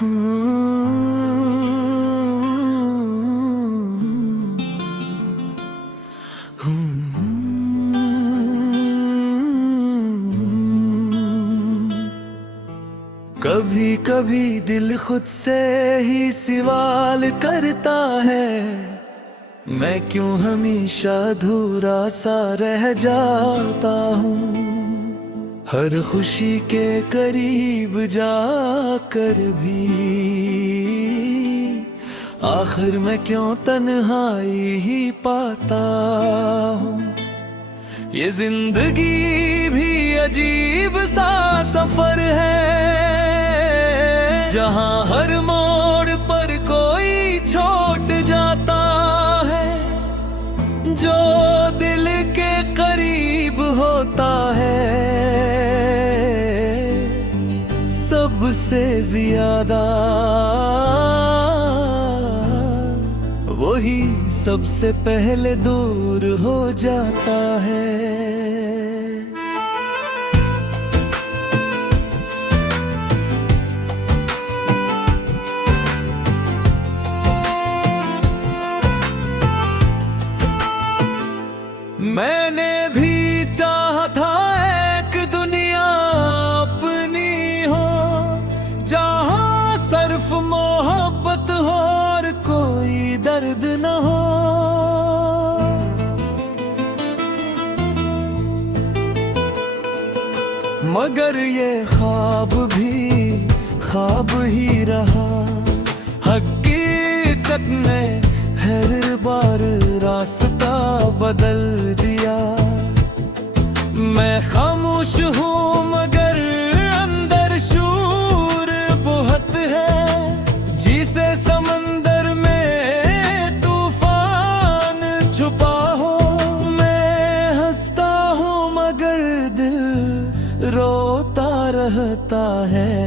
कभी कभी दिल खुद से ही सवाल करता है, मैं क्यों हमेशा अधूरा सा रह जाता हूँ। हर खुशी के करीब जाकर भी आखिर मैं क्यों तन्हाई ही पाता हूँ। ये जिंदगी भी अजीब सा सफर है, जहाँ हर मोड़ पर कोई छोड़ जाता है। जो दिल के करीब होता है सबसे ज्यादा, वही सबसे पहले दूर हो जाता है। मैंने भी चाहा था एक दुनिया अपनी हो, जहां सिर्फ मोहब्बत हो और कोई दर्द न हो। मगर ये ख्वाब भी ख्वाब ही रहा, हकीकत ने हर बार रास्ता बदल दिया। मैं खामोश हूँ मगर अंदर शूर बहुत है, जिसे समंदर में तूफान छुपा हो। मैं हंसता हूँ मगर दिल रोता रहता है,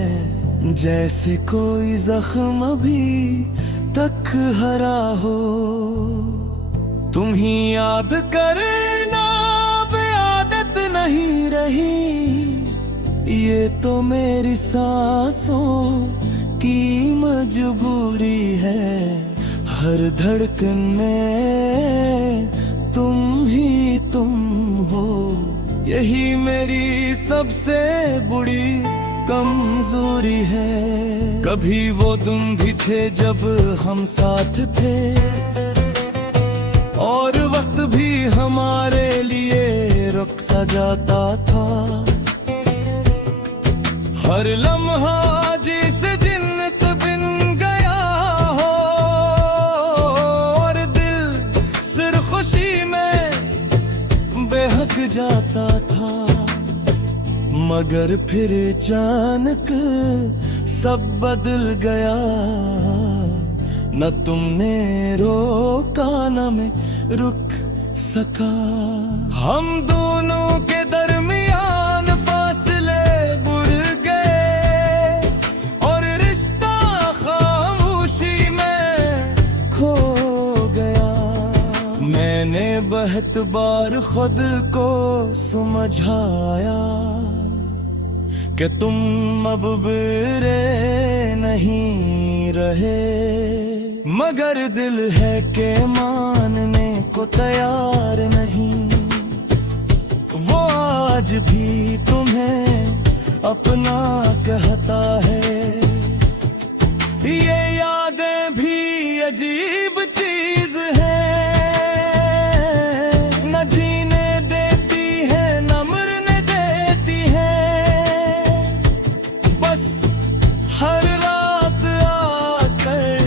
जैसे कोई जख्म अभी तक हरा हो। तुम ही याद करना अब आदत नहीं रही, ये तो मेरी सांसों की मजबूरी है। हर धड़कन में तुम ही तुम हो, यही मेरी सबसे बुरी कमजोरी है। कभी वो दिन भी थे जब हम साथ थे, और वक्त भी हमारे लिए रुक सा जाता था। हर लम्हा जिस जिन्नत बिन गया हो, और दिल सिर्फ खुशी में बेहक जाता था। मगर फिर अचानक सब बदल गया, न तुमने रोका न मैं रुक सका। हम दोनों के दरमियान फासले बढ़ गए, और रिश्ता खामोशी में खो गया। मैंने बहुत बार खुद को समझाया कि तुम अब बुरे नहीं रहे, मगर दिल है के मानने को तैयार नहीं। वो आज भी तुम्हें अपना कहता है। ये यादें भी अजीब चीज है, न जीने देती है न मरने देती है। बस हर रात आकर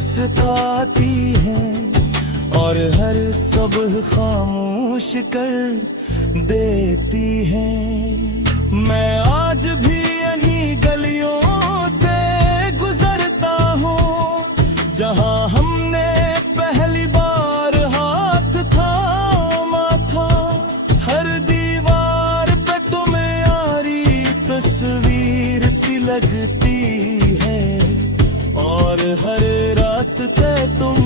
सताती है, और हर सुबह खामोश कर देती है। मैं आज भी इन्हीं गलियों से गुजरता हूँ, जहाँ हमने पहली बार हाथ थामा था। हर दीवार पे तुम्हें यारी तस्वीर सी लगती है, और हर रास्ते तुम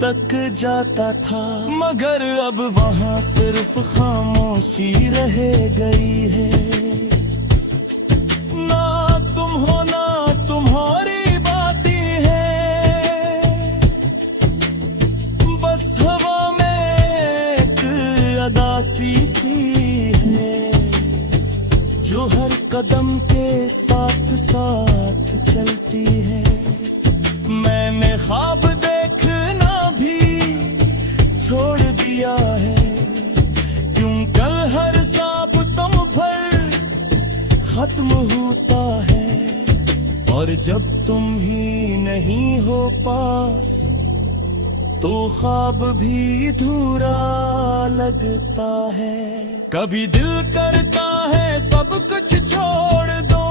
तक जाता था। मगर अब वहाँ सिर्फ खामोशी रह गई है। ना तुम हो ना तुम्हारी साथी सी है, जो हर कदम के साथ साथ चलती है। मैंने ख्वाब देखना भी छोड़ दिया है, क्यों कल हर साब तुम भर खत्म होता है। और जब तुम ही नहीं हो पास तो ख्वाब भी अधूरा लगता है। कभी दिल करता है सब कुछ छोड़ दो,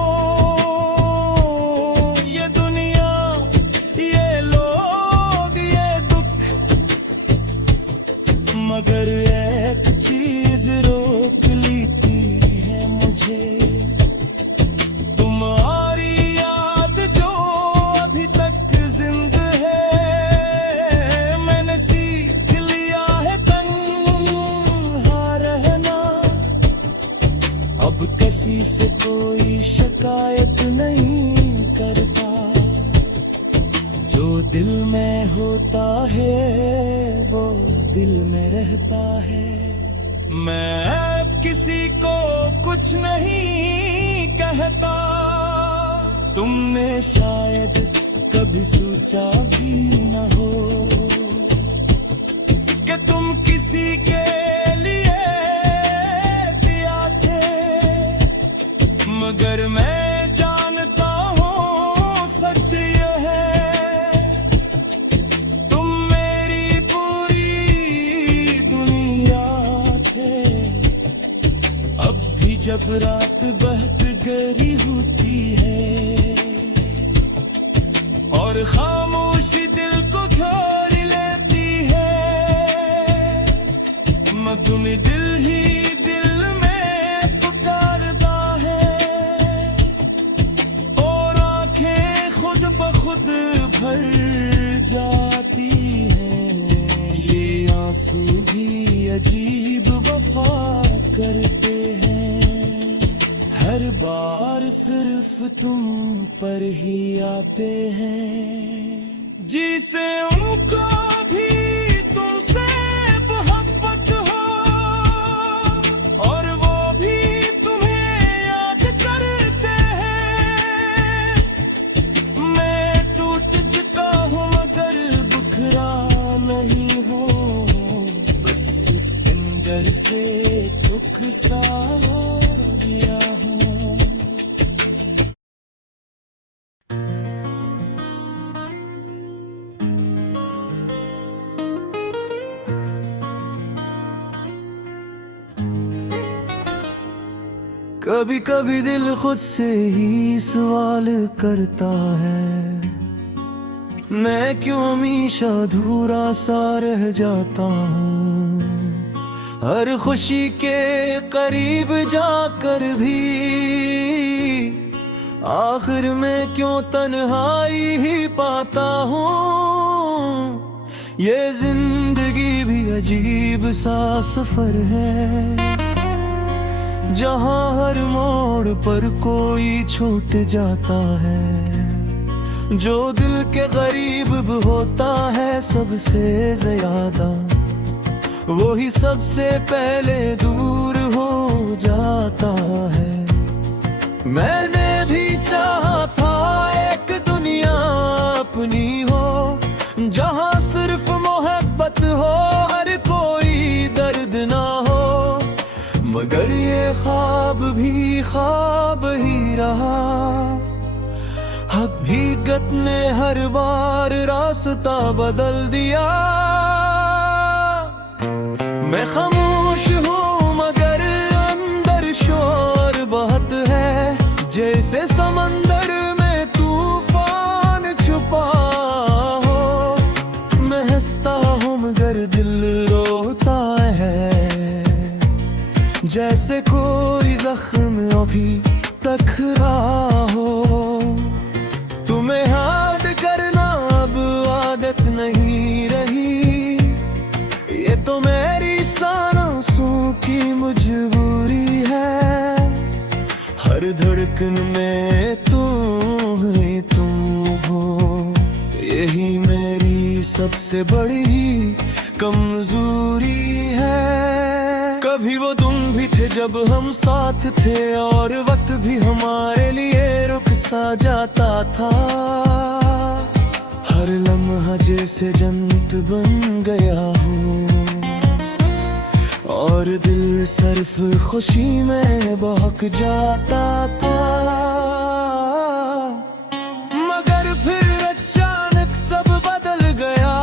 ये दुनिया, ये लोग, ये दुख, मगर एक चीज रोक लेती है मुझे, तुम्हारी याद जो अभी तक जिंदा है। मैंने सीख लिया है तन्हा रहना, अब किसी से कोई शिकायत नहीं करता। जो दिल में होता है वो दिल में रहता है। मैं अब किसी को कुछ नहीं कहता, तुमने शायद कभी सोचा भी न हो कि तुम किसी के लिए दिया थे, मगर मैं जानता हूँ सच यह है, तुम मेरी पूरी दुनिया थे। अब भी जब रात बहुत गहरी होती है और खामोशी दिल को घेर लेती है, मधुनी दिल ही दिल में पुकारता है, और आंखें खुद ब खुद भर जाती हैं। ये आंसू भी अजीब वफा करते हैं, हर बार सिर्फ तुम पर ही आते हैं। जिसे उनको भी तुमसे मोहब्बत हो, और वो भी तुम्हें याद करते हैं। मैं टूट चुका हूँ मगर बिखरा नहीं हूँ, बस अंदर से दुख सा दिया हूँ। कभी कभी दिल खुद से ही सवाल करता है, मैं क्यों हमेशा अधूरा सा रह जाता हूँ। हर खुशी के करीब जाकर भी आखिर में क्यों तन्हाई ही पाता हूँ। ये जिंदगी भी अजीब सा सफर है, जहाँ हर मोड़ पर कोई छूट जाता है। जो दिल के करीब भी होता है सबसे ज्यादा, वो ही सबसे पहले दूर हो जाता है। मैंने भी चाहा था एक दुनिया अपनी हो, जहाँ सिर्फ मोहब्बत हो, हर कोई दर्द ना हो, मगर ये ख्वाब भी ख्वाब ही रहा। हकीकत ने हर बार रास्ता बदल दिया। मैं खामोश हूँ मगर अंदर शोर बहुत है, जैसे समंदर में तूफान छुपा हो। मैं हंसता हूँ मगर दिल रोता है, जैसे कोई जख्म अभी तक रहा हो। तुम्हें याद करना अब आदत नहीं रही, ये तो मेरी सांसों की मजबूरी है। हर धड़कन में तुम ही तुम हो, यही मेरी सबसे बड़ी कमजोरी है। कभी वो दिन भी थे जब हम साथ थे और वक्त भी हमारे लिए रुक सा जाता था। हर लम्हा जैसे जन्नत बन गया हूँ और दिल सिर्फ खुशी में बहक जाता था। मगर फिर अचानक सब बदल गया,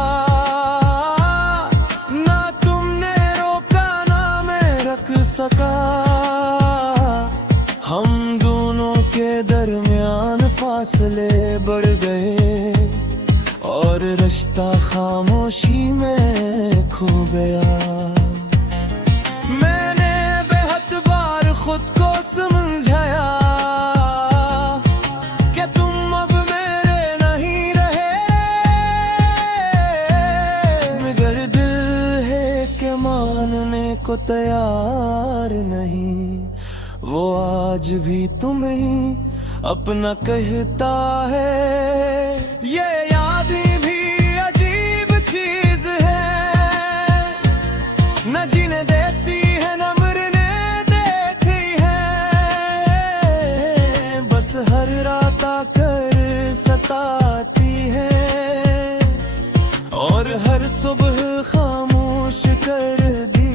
ना तुमने रोका ना मैं रख सका। हम दोनों के दरमियान फासले बढ़ गए और रिश्ता खामोशी में खो गया। मैंने बेहद बार खुद को समझाया कि तुम अब मेरे नहीं रहे, मगर दिल है कि मानने को तैयार नहीं। वो आज भी तुम्हें अपना कहता है। ये यादें भी अजीब चीज है, न जीने देती है न मरने देती है। बस हर रात आकर सताती है और हर सुबह खामोश कर दी।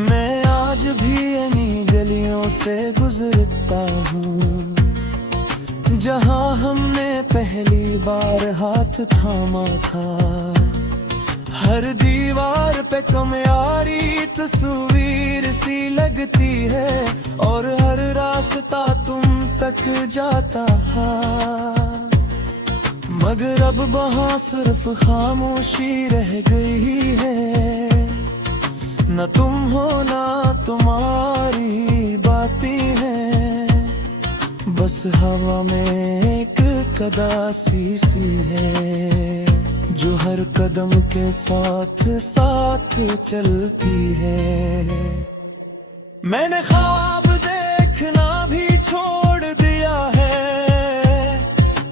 मैं आज भी इन्हीं गलियों से गुजरता हूँ जहाँ हमने पहली बार हाथ थामा था। हर दीवार पे तुम्हारी तस्वीर सी लगती है और हर रास्ता तुम तक जाता है। मगर अब वहाँ सिर्फ खामोशी रह गई है, न तुम हो ना तुम्हारी बातें हैं। बस हवा में एक कदासी सी है जो हर कदम के साथ साथ चलती है। मैंने ख्वाब देखना भी छोड़ दिया है,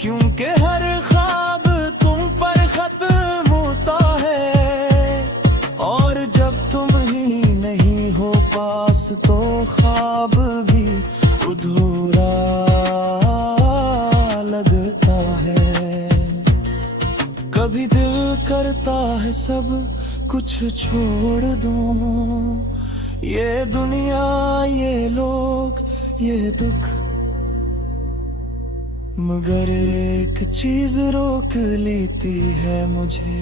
क्योंकि हर ख्वाब तुम पर खत्म होता है और जब तुम ही नहीं हो पास तो ख्वाब भी अधूरा लगता है। कभी दिल करता है सब कुछ छोड़ दूं, ये दुनिया ये लोग ये दुख, मगर एक चीज रोक लेती है मुझे।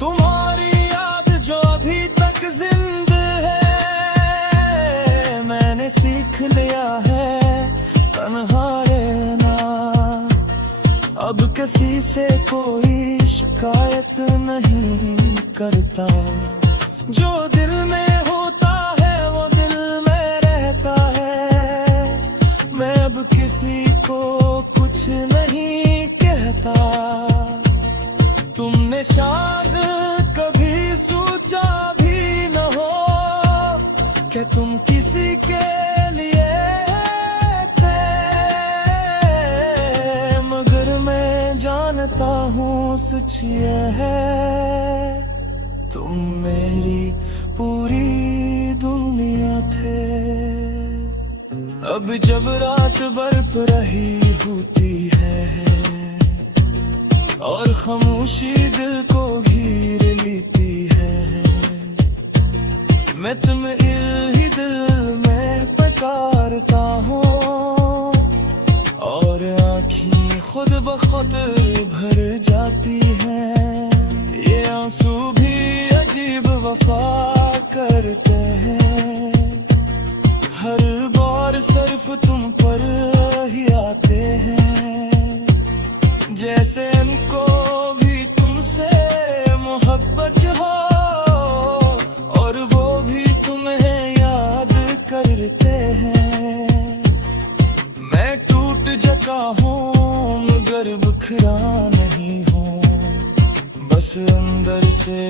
तुम्हारी याद जो अभी तक जिंदा है, मैंने सीख लिया है तन्हा रहना। अब किसी से कोई शिकायत नहीं करता, जो दिल में होता है वो दिल में रहता है। मैं अब किसी को कुछ नहीं कहता। तुमने शायद कभी सोचा भी न हो कि तुम किसी के लिए थे, मगर मैं जानता हूँ सच ये है, तुम मेरी पूरी दुनिया थे। अब जब रात बर्फ रही होती है और खामोशी दिल को घेर लेती है, मैं तुम्हें ही दिल में पुकारता हूँ और आँखें खुद ब खुद भर जाती हैं। ये आंसू भी अजीब वफा करते हैं, हर बार सिर्फ तुम पर ही आते हैं। जैसे इनको भी तुमसे मोहब्बत हो और वो भी तुम्हें याद करते हैं। मैं टूट चुका हूँ मगर बिखरा नहीं हूँ, बस अंदर से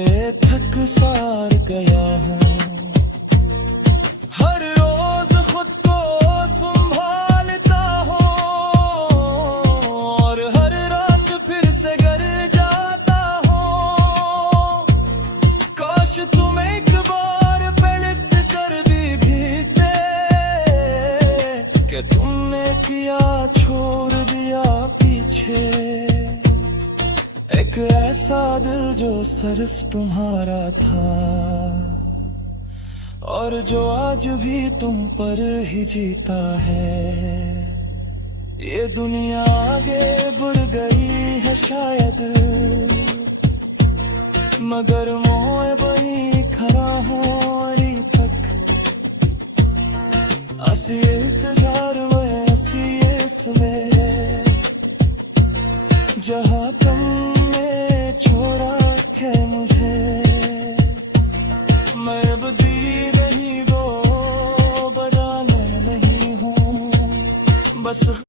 थक सार गया हूँ। हर रोज खुद को संभालता हूँ और हर रात फिर से घर जाता हूँ। काश तुम्हें बार पलट कर भी भीते कि तुमने किया छोड़ दिया पीछे एक ऐसा दिल जो सिर्फ तुम्हारा था और जो आज भी तुम पर ही जीता है। ये दुनिया आगे बढ़ गई है शायद, मगर मोह बनी खड़ा हूँ अभी तक। असी इंतजार में असी इसमें जहाँ तुमने छोड़ा है मुझे, मैं अब दी रही वो बजाने नहीं हूँ, बस